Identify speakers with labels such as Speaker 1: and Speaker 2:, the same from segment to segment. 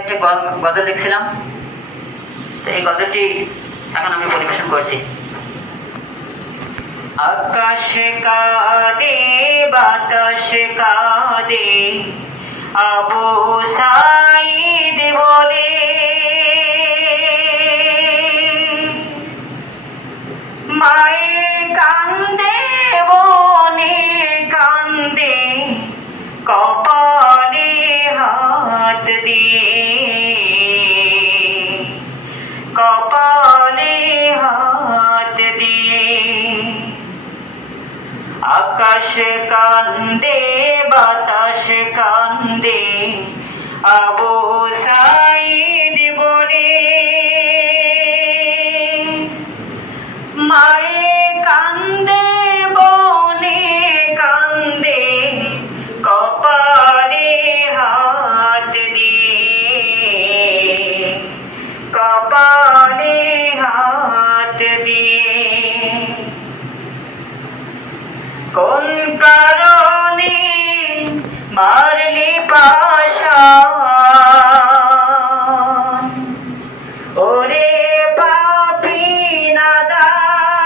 Speaker 1: একটা গজল লিখছিলাম। তো এই গজলটি এখন আমি পরিবেশন করছি। আকাশ কাদে, বাতাস কাদে, আবু সাইদ বলে আকাশ কান্দে, বাতাস কান্দে। আবু সাইদ বলে, মায়ে কান্দে, বনে কান্দে, কপালে হাত দিয়ে কপালে হাত দিয়ে কোন কারণে মারলি পাশা। ওরে পাপি নাদান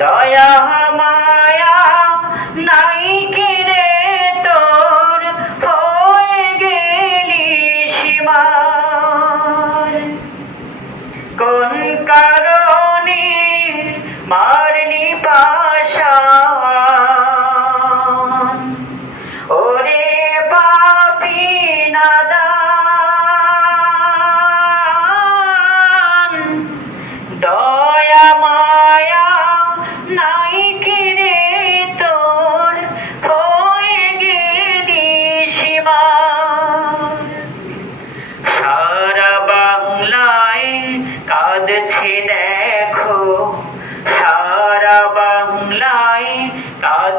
Speaker 1: দয়া মায়া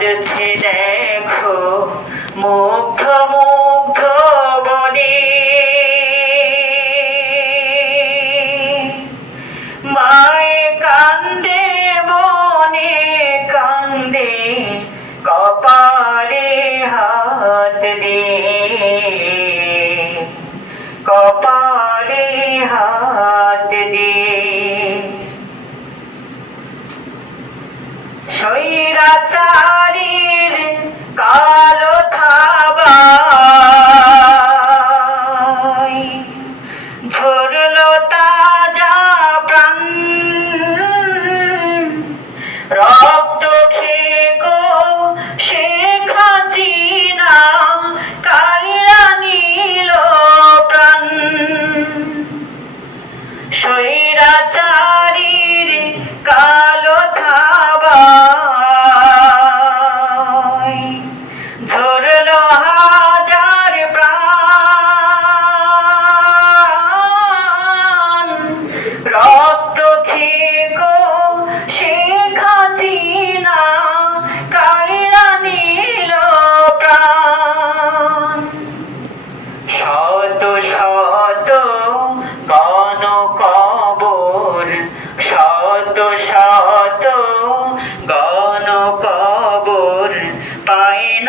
Speaker 1: কাঁদছে দেখো, মুগ্ধ মুগ্ধ বনে মায়ে কান্দে, মনে কান্দে, কপালে হাত দে। কপালে হাত দে। স্বৈরাচারীর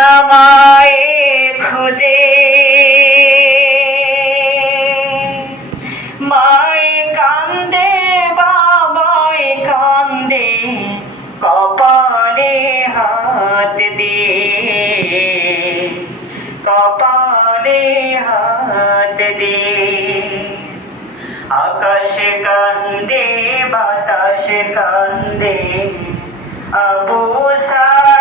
Speaker 1: পাই না মায়ে খুঁজে। মায়ে কান্দে বাবাই কান্দে, কপালে হাত দিয়ে। কপালে হাত দে আকাশ কান্দে, বাতাস কান্দে, আবু সা